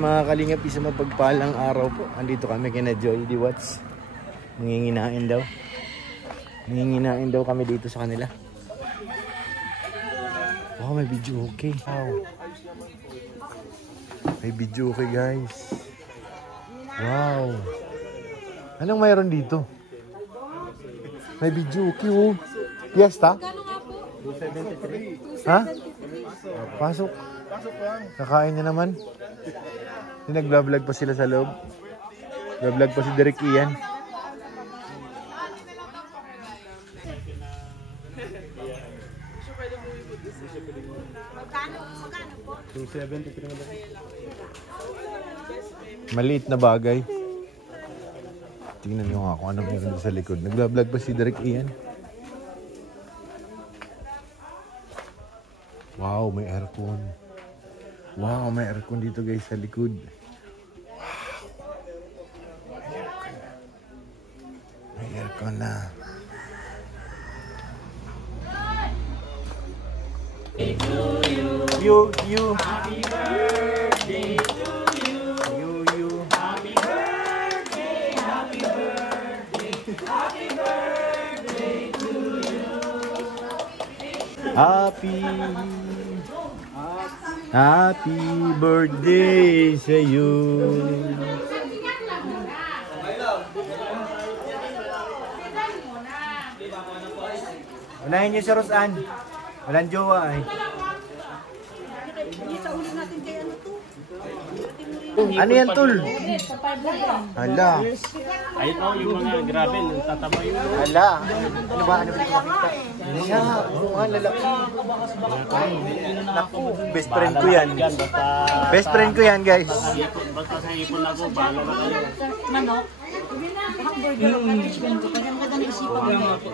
mga kalingap, isang mapagpalang araw po. Andito kami kina Joy D. Watts. Nanginginain daw. Nanginginain daw kami dito sa kanila. Wow, may video okay. Wow. May video okay guys. Wow. Anong mayroon dito? May video okay oh. Fiesta? Ha? Pasok. Kakain niya naman. Nagbablog pa sila sa loob. Nagbablog pa si Derek Ian. Maliit na bagay. Tingnan nyo nga kung anong meron sa likod. Nagbablog pa si Derek Ian. Wow, may aircon. Wow, may aircon dito guys sa likod. Wow. May aircon na. You. Happy birthday to you. You. Happy birthday, happy birthday. Happy birthday to you. Happy birthday sa iyo. Unahin niyo si Rosan. Walang jowa ay. Ano yan, Tul? Hala. Ayun o, yung mga gravel, tatama yun. Hala. Ano ba? Ano ba ito makita? Siya, bunga, lalaki. Naku, best friend ko yan. Best friend ko yan, guys. Basta sa ipon ako, bahala na kayo. Manok?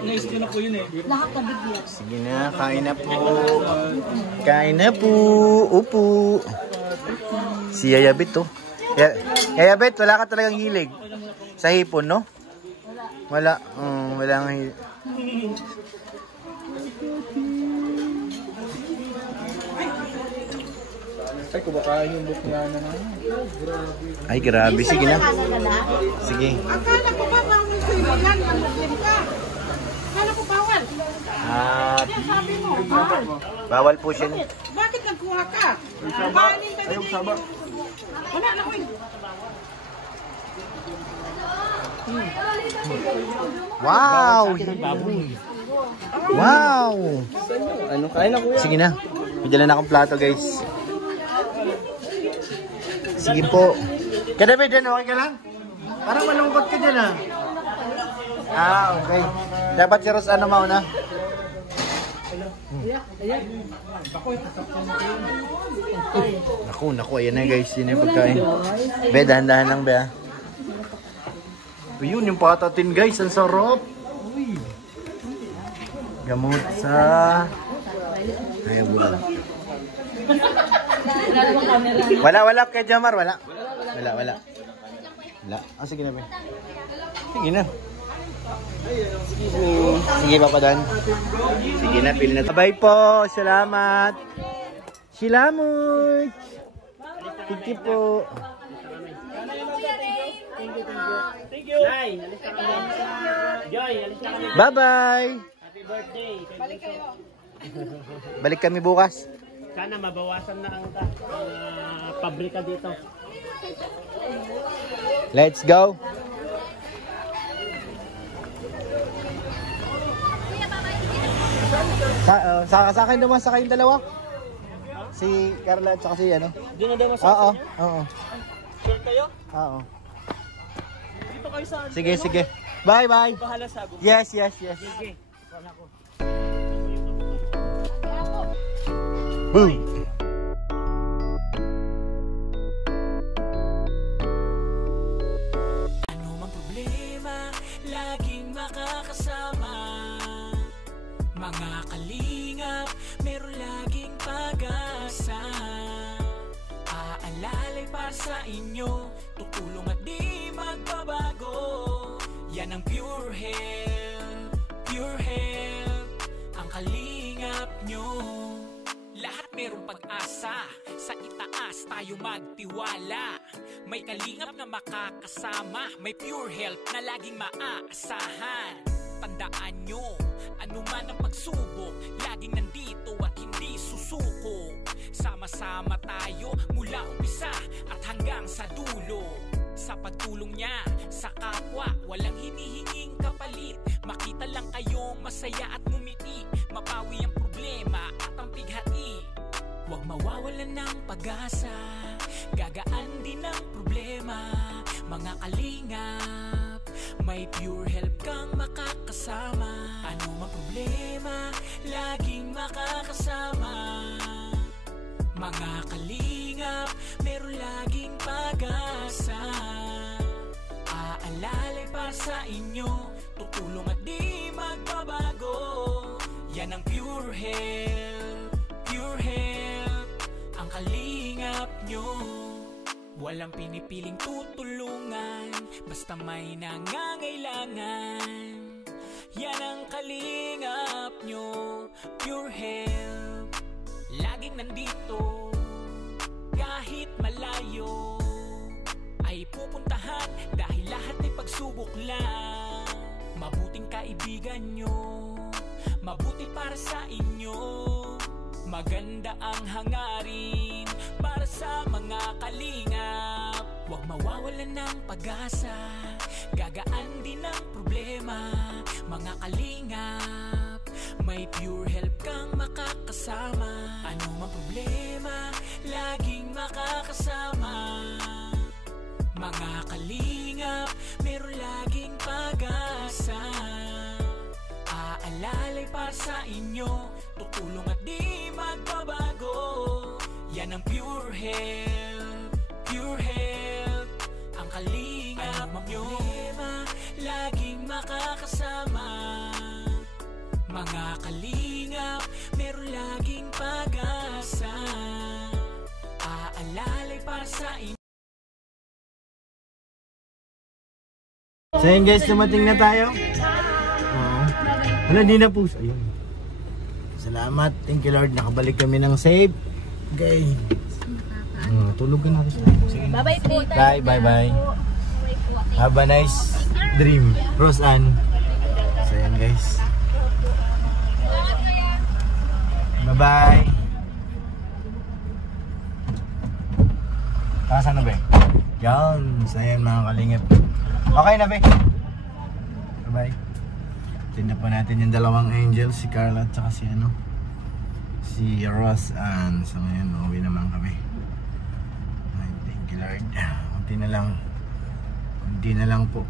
Naisip na po yun eh. Lahat na bigyan. Sige na, kain na po. Kain na po. Upo. Si Yayabit to. Yayabit, wala ka talagang hilig sa hipon, no? Wala. Wala nga hilig. Ay, kumakain yung bukla na naman. Ay, grabe. Sige na. Sige. Akala ko ba bawal sa iyo yan? Managyan ka. Akala ko bawal. Yan sabi mo, bawal. Bawal po siya. Bakit nagkuha ka? Kanin ka Ayong saba. Wala na ko eh. Wow! Wow! Ano, kain na kuya? Sige na. May dala na akong plato, guys. Sige po. Kadabi dyan, okay ka lang? Parang malungkot ka dyan, okay. Dapat si Ros ano mauna? Naku, ayan na guys. Yun yung pagkain. Be, dahan-dahan lang, be. Yun, yung patatin guys. Ang sarap. Gamot sa... Ay, wala. Wala kay Jamar, wala. Sige na, be. Sige na. Sige, papadan. Sige na, pili na. Bye po. Salamat. Salamat. Thank you po. Thank you. Joy, alis na kami. Joy, alis na kami. Bye-bye. Happy birthday. Balik kayo. Balik kami bukas. Sana mabawasan na ang pabrika dito. Let's go. Sa akin naman, sa kayong dalawa. Si Carla at saka si ano. Doon na daw masasya niya? Oo. Sure kayo? Oo. Dito kayo sa... Sige. Bye. Bahala sa abog. Yes. Sige. Wala ko. Boom. Ano mang problema, laging makakasama. Mga kalingap, meron laging pag-asa. Aalalay para sa inyo, tutulong at di magbabago. Yan ang pure health ang kalingap nyo. Lahat meron merong pag-asa. Sa itaas tayo magtiwala. May kalingap na makakasama, may pure help na laging maaasahan. Tandaan nyo, anuman ang pagsubok, laging nandito at hindi susuko. Sama-sama tayo mula umpisa at hanggang sa dulo. Sa pagtulong niya sa kapwa, walang hinihinging kapalit. Makita lang kayong masaya at ngumiti, mapawi ang problema at ang pighati. Huwag mawawalan ng pag-asa, gagaan din ang problema. Mga kalingap, may pure help kang makakasama. Ano mang problema, laging makakasama. Mga kalingap, meron laging pag-asa. Aalalay para sa inyo, tutulong at di magbabago. Yan ang pure help, ang kalingap nyo. Walang pinipiling tutulungan, basta may nangangailangan. Yan ang kalingap nyo, pure help. Laging nandito, kahit malayo, ay pupuntahan dahil lahat ay pagsubok lang. Mabuting kaibigan nyo, mabuti para sa inyo. Maganda ang hangarin para sa mga kalingap. Huwag mawawalan ng pag-asa, gagaan din ang problema. Mga kalingap, may pure help kang makakasama. Ano mang problema, laging makakasama. Mga kalingap, meron laging pag-asa. Aalalay para sa inyo, tutulong at di magbabago. Yan ang pure help, ang kalingap nyo. Laging makakasama. Mga kalingap, meron laging pag-asa. Aalalay para sa inyo. So yun guys, dumating na tayo. Wala, di na po. Ayun. Salamat. Thank you Lord. Nakabalik kami ng safe. Okay. Tulog ka na. Sige. Bye-bye po. Bye. Have a nice dream. Rose Ann. So yan guys. Bye-bye. Saan na ba? Yan. So yan mga kalingap. Okay na ba? Bye-bye. Tinda pa natin yung dalawang angels, si Carla at saka si Rose Ann. So ngayon, uuwi naman kami. Thank you Lord. Kunti na lang po.